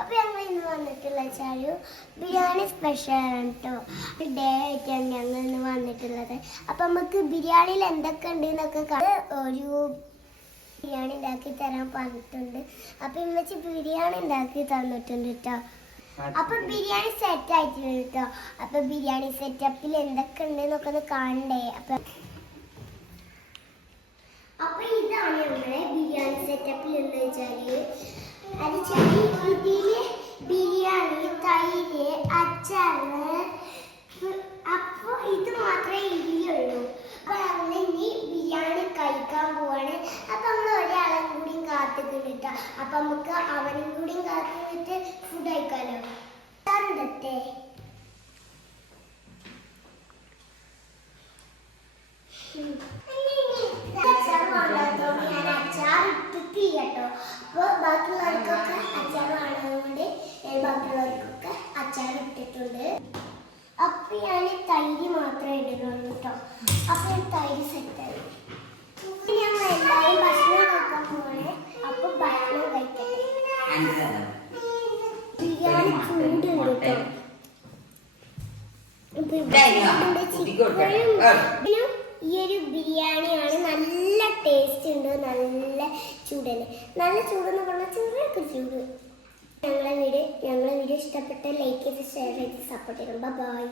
അപ്പോൾ ഞങ്ങൾ ഇന്ന് വന്നിട്ടുള്ള വെച്ചാൽ ബിരിയാണി സ്പെഷ്യലാണ് കേട്ടോ. ഡേ ആയിട്ടാണ് ഞങ്ങൾ ഇന്ന് വന്നിട്ടുള്ളത്. അപ്പം നമുക്ക് ബിരിയാണിയിൽ എന്തൊക്കെ ഉണ്ട് എന്നൊക്കെ ഒരു ബിരിയാണി ഉണ്ടാക്കി തരാൻ പറഞ്ഞിട്ടുണ്ട്. അപ്പം ഇമ്മച്ചി ബിരിയാണി ഉണ്ടാക്കി തന്നിട്ടുണ്ട് കേട്ടോ. അപ്പൊ ബിരിയാണി സെറ്റ് ആയിട്ടുണ്ട് കേട്ടോ. അപ്പൊ ബിരിയാണി സെറ്റപ്പിൽ എന്തൊക്കെ ഉണ്ട് എന്നൊക്കെ ഒന്ന് കാണണ്ടേ. അപ്പൊ ഇതാണ് നമ്മുടെ ബിരിയാണി സെറ്റപ്പിൽ എന്ന് വെച്ചാല് അത് ഇതില് ബിരിയാണി, തൈര്, അച്ചാറ്, അപ്പൊ ഇത് മാത്രമേ ഇതിലുള്ളൂ. അപ്പൊ നമ്മൾ ഇനി ബിരിയാണി കഴിക്കാൻ പോവാണ്. അപ്പൊ നമ്മൾ ഒരാളെ കൂടിയും കാത്തിക്കിട്ടോ. അപ്പൊ നമുക്ക് അവനും കൂടിയും കാത്തിട്ട് ഫുഡ് കഴിക്കാലോ. ഇടട്ടെ അച്ചാർ വേണ്ടാത്തോണ്ട് ഞാൻ അച്ചാർ ഇട്ടിട്ടില്ല കേട്ടോ. അപ്പൊ ബാക്കിയുള്ളവർക്കൊക്കെ അച്ചാർ വേണ്ടതുകൊണ്ട് ബാക്കിയുള്ളവർക്കൊക്കെ അച്ചാർ ഇട്ടിട്ടുണ്ട്. അപ്പൊ ഞാൻ തൈര് മാത്രമേ ഇടുന്നുള്ളൂ കേട്ടോ. അപ്പൊ ഞാൻ തൈര് സെറ്റായി. ഞങ്ങൾ എല്ലാവരും ഭക്ഷണം കഴിക്കാൻ പോവാണ്. അപ്പൊ ഭക്ഷണം കഴിക്കട്ടെ. ബിരിയാണി ചൂടുണ്ട് കേട്ടോ. ഈ ഒരു ബിരിയാണിയാണ്. നല്ല ടേസ്റ്റ് ഉണ്ട്, നല്ല ചൂടല്ലേ. നല്ല ചൂടെന്ന് പറഞ്ഞാൽ ചെറിയൊക്കെ ചൂട്. ഞങ്ങളെ വീഡിയോ ഇഷ്ടപ്പെട്ട ലൈക്ക് ചെയ്ത് ഷെയർ ചെയ്ത് സപ്പോർട്ട് ചെയ്യണം. ബൈ.